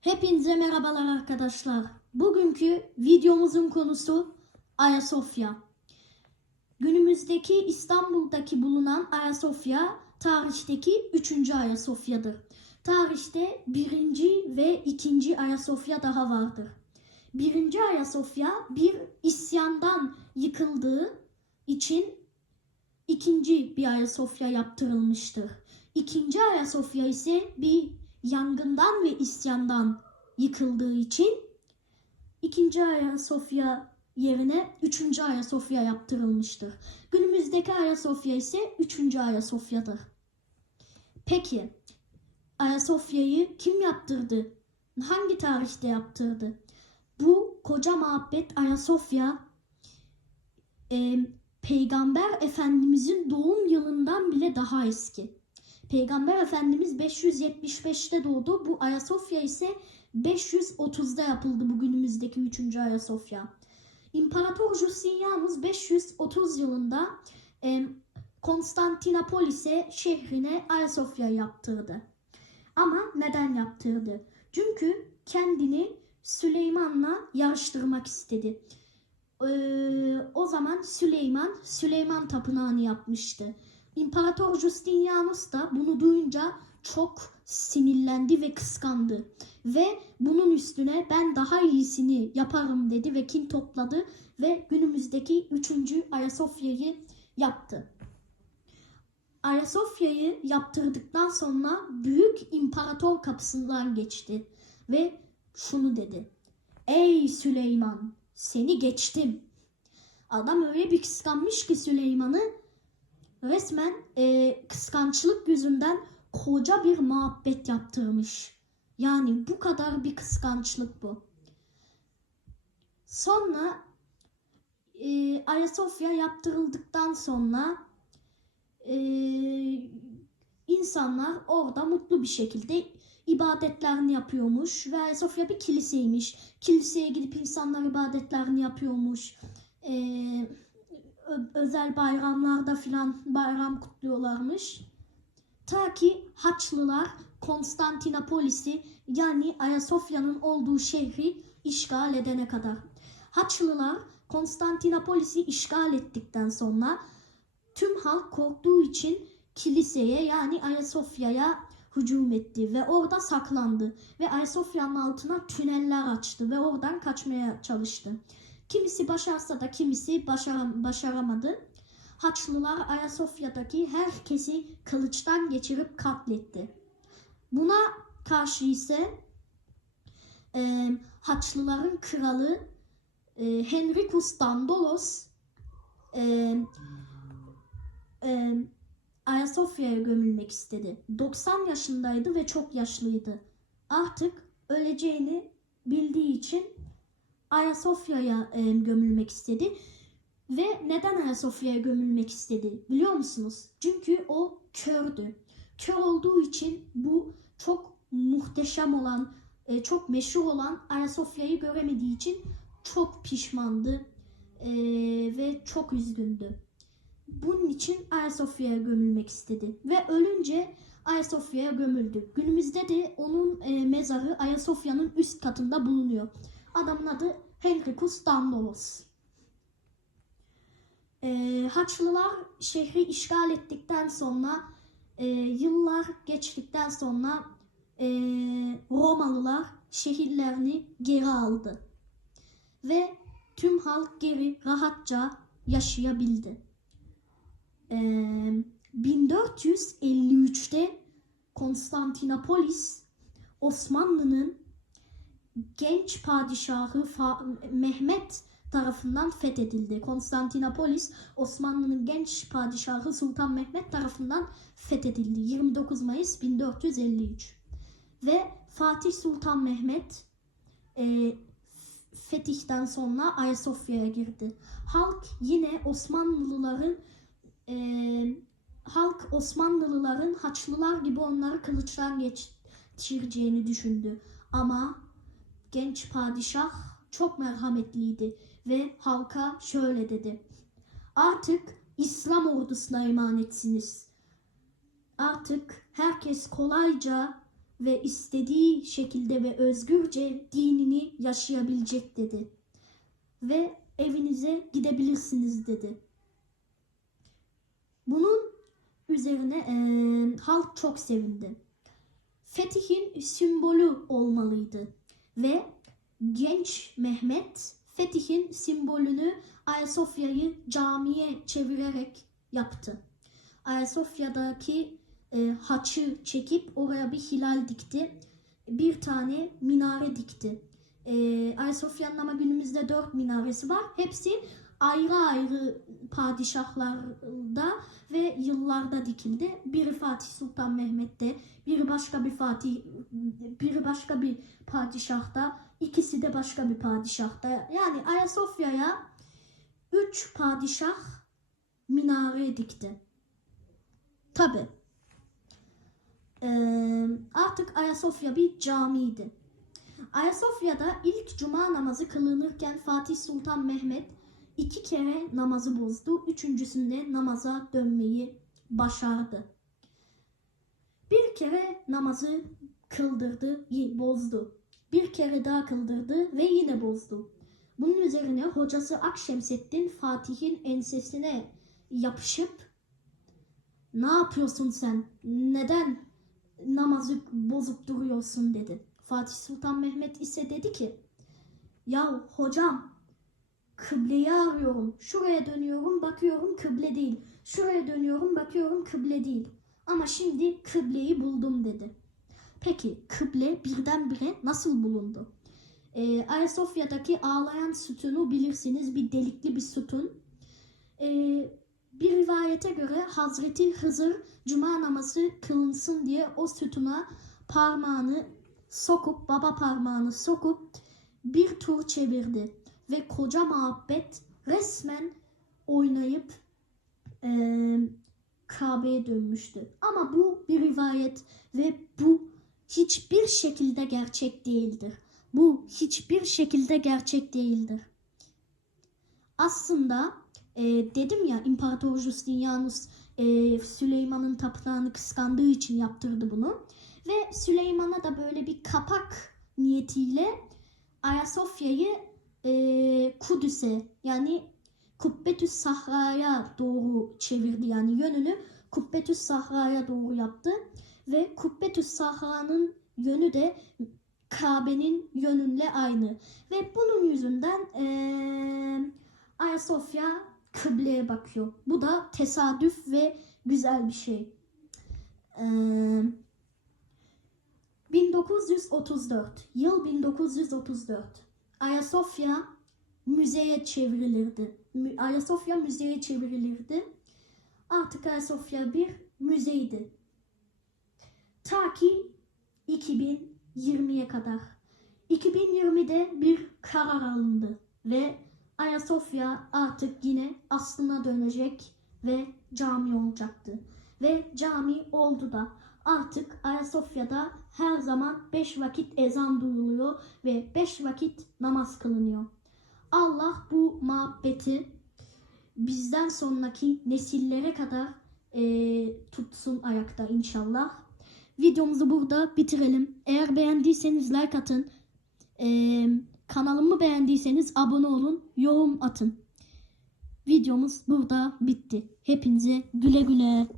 Hepinize merhabalar arkadaşlar. Bugünkü videomuzun konusu Ayasofya. Günümüzdeki İstanbul'daki bulunan Ayasofya tarihteki 3. Ayasofya'dır. Tarihte 1. ve 2. Ayasofya daha vardır. 1. Ayasofya bir isyandan yıkıldığı için ikinci bir Ayasofya yaptırılmıştır. İkinci Ayasofya ise bir yangından ve isyandan yıkıldığı için ikinci Ayasofya yerine üçüncü Ayasofya yaptırılmıştır. Günümüzdeki Ayasofya ise üçüncü Ayasofya'dır. Peki Ayasofya'yı kim yaptırdı? Hangi tarihte yaptırdı? Bu koca mabet Ayasofya e, Peygamber Efendimizin doğum yılından bile daha eski. Peygamber Efendimiz 575'te doğdu. Bu Ayasofya ise 530'da yapıldı bu günümüzdeki 3. Ayasofya. İmparator Justinianus 530 yılında e, Konstantinopolis'e şehrine Ayasofya yaptırdı. Ama neden yaptırdı? Çünkü kendini Süleyman'la yarıştırmak istedi. Ee, o zaman Süleyman, Süleyman Tapınağı'nı yapmıştı. İmparator Justinianus da bunu duyunca çok sinirlendi ve kıskandı. Ve bunun üstüne ben daha iyisini yaparım dedi ve kin topladı ve günümüzdeki 3. Ayasofya'yı yaptı. Ayasofya'yı yaptırdıktan sonra büyük imparator kapısından geçti ve şunu dedi. Ey Süleyman seni geçtim. Adam öyle bir kıskanmış ki Süleyman'ı resmen e, kıskançlık yüzünden koca bir muhabbet yaptırmış. Yani bu kadar bir kıskançlık bu. Sonra e, Ayasofya yaptırıldıktan sonra e, insanlar orada mutlu bir şekilde ibadetlerini yapıyormuş ve Ayasofya bir kiliseymiş. Kiliseye gidip insanlar ibadetlerini yapıyormuş. Ee, ö- özel bayramlarda filan bayram kutluyorlarmış. Ta ki Haçlılar Konstantinopolis'i yani Ayasofya'nın olduğu şehri işgal edene kadar. Haçlılar Konstantinopolis'i işgal ettikten sonra tüm halk korktuğu için kiliseye yani Ayasofya'ya hücum etti ve orada saklandı ve Ayasofya'nın altına tüneller açtı ve oradan kaçmaya çalıştı. Kimisi başarsa da kimisi başaram başaramadı. Haçlılar Ayasofya'daki herkesi kılıçtan geçirip katletti. Buna karşı ise e, Haçlıların kralı e, Henricus Dandolos e, e, Ayasofya'ya gömülmek istedi. 90 yaşındaydı ve çok yaşlıydı. Artık öleceğini bildiği için Ayasofya'ya e, gömülmek istedi. Ve neden Ayasofya'ya gömülmek istedi biliyor musunuz? Çünkü o kördü. Kör olduğu için bu çok muhteşem olan, e, çok meşhur olan Ayasofya'yı göremediği için çok pişmandı e, ve çok üzgündü. Bunun için Ayasofya'ya gömülmek istedi. Ve ölünce Ayasofya'ya gömüldü. Günümüzde de onun e, mezarı Ayasofya'nın üst katında bulunuyor. Adamın adı Henricus Dandolos. E, Haçlılar şehri işgal ettikten sonra e, yıllar geçtikten sonra e, Romalılar şehirlerini geri aldı. Ve tüm halk geri rahatça yaşayabildi. Ee, 1453'te Konstantinopolis Osmanlı'nın genç padişahı Fa- Mehmet tarafından fethedildi. Konstantinopolis Osmanlı'nın genç padişahı Sultan Mehmet tarafından fethedildi. 29 Mayıs 1453. Ve Fatih Sultan Mehmet e, fetihten sonra Ayasofya'ya girdi. Halk yine Osmanlılıların e, halk Osmanlılıların Haçlılar gibi onları kılıçtan geçireceğini düşündü. Ama genç padişah çok merhametliydi ve halka şöyle dedi. Artık İslam ordusuna emanetsiniz. Artık herkes kolayca ve istediği şekilde ve özgürce dinini yaşayabilecek dedi. Ve evinize gidebilirsiniz dedi. Bunun üzerine eee, halk çok sevindi. Fetih'in sembolü olmalıydı ve genç Mehmet Fetih'in sembolünü Ayasofya'yı camiye çevirerek yaptı. Ayasofya'daki e, haçı çekip oraya bir hilal dikti. Bir tane minare dikti. E, Ayasofya'nın ama günümüzde dört minaresi var. Hepsi ayrı ayrı padişahlarda ve yıllarda dikildi. Biri Fatih Sultan Mehmet'te, biri başka bir Fatih, biri başka bir padişahta, ikisi de başka bir padişahta. Yani Ayasofya'ya üç padişah minare dikti. Tabi. artık Ayasofya bir camiydi. Ayasofya'da ilk cuma namazı kılınırken Fatih Sultan Mehmet iki kere namazı bozdu. Üçüncüsünde namaza dönmeyi başardı. Bir kere namazı kıldırdı, bozdu. Bir kere daha kıldırdı ve yine bozdu. Bunun üzerine hocası Akşemseddin Fatih'in ensesine yapışıp ne yapıyorsun sen? Neden namazı bozup duruyorsun dedi. Fatih Sultan Mehmet ise dedi ki ya hocam kıbleyi arıyorum. Şuraya dönüyorum bakıyorum kıble değil. Şuraya dönüyorum bakıyorum kıble değil. Ama şimdi kıbleyi buldum dedi. Peki kıble birdenbire nasıl bulundu? Ee, Ayasofya'daki ağlayan sütunu bilirsiniz. Bir delikli bir sütun. Ee, bir rivayete göre Hazreti Hızır cuma namazı kılınsın diye o sütuna parmağını sokup baba parmağını sokup bir tur çevirdi ve koca muhabbet resmen oynayıp eee Kabe'ye dönmüştü. Ama bu bir rivayet ve bu hiçbir şekilde gerçek değildir. Bu hiçbir şekilde gerçek değildir. Aslında e, dedim ya İmparator Justinianus e, Süleyman'ın tapınağını kıskandığı için yaptırdı bunu. Ve Süleyman'a da böyle bir kapak niyetiyle Ayasofya'yı e, Kudüs'e yani Kubbetüs Sahra'ya doğru çevirdi. Yani yönünü Kubbetüs Sahra'ya doğru yaptı. Ve Kubbetüs Sahra'nın yönü de Kabe'nin yönünle aynı. Ve bunun yüzünden eee Ayasofya kıbleye bakıyor. Bu da tesadüf ve güzel bir şey. Eee 1934. Yıl 1934. Ayasofya müzeye çevrilirdi. Ayasofya müzeye çevrilirdi. Artık Ayasofya bir müzeydi. Ta ki 2020'ye kadar. 2020'de bir karar alındı ve Ayasofya artık yine aslına dönecek ve cami olacaktı. Ve cami oldu da artık Ayasofya'da her zaman 5 vakit ezan duyuluyor ve 5 vakit namaz kılınıyor. Allah bu muhabbeti bizden sonraki nesillere kadar eee, tutsun ayakta inşallah. Videomuzu burada bitirelim. Eğer beğendiyseniz like atın. Eee, kanalımı beğendiyseniz abone olun, yorum atın. Videomuz burada bitti. Hepinize güle güle.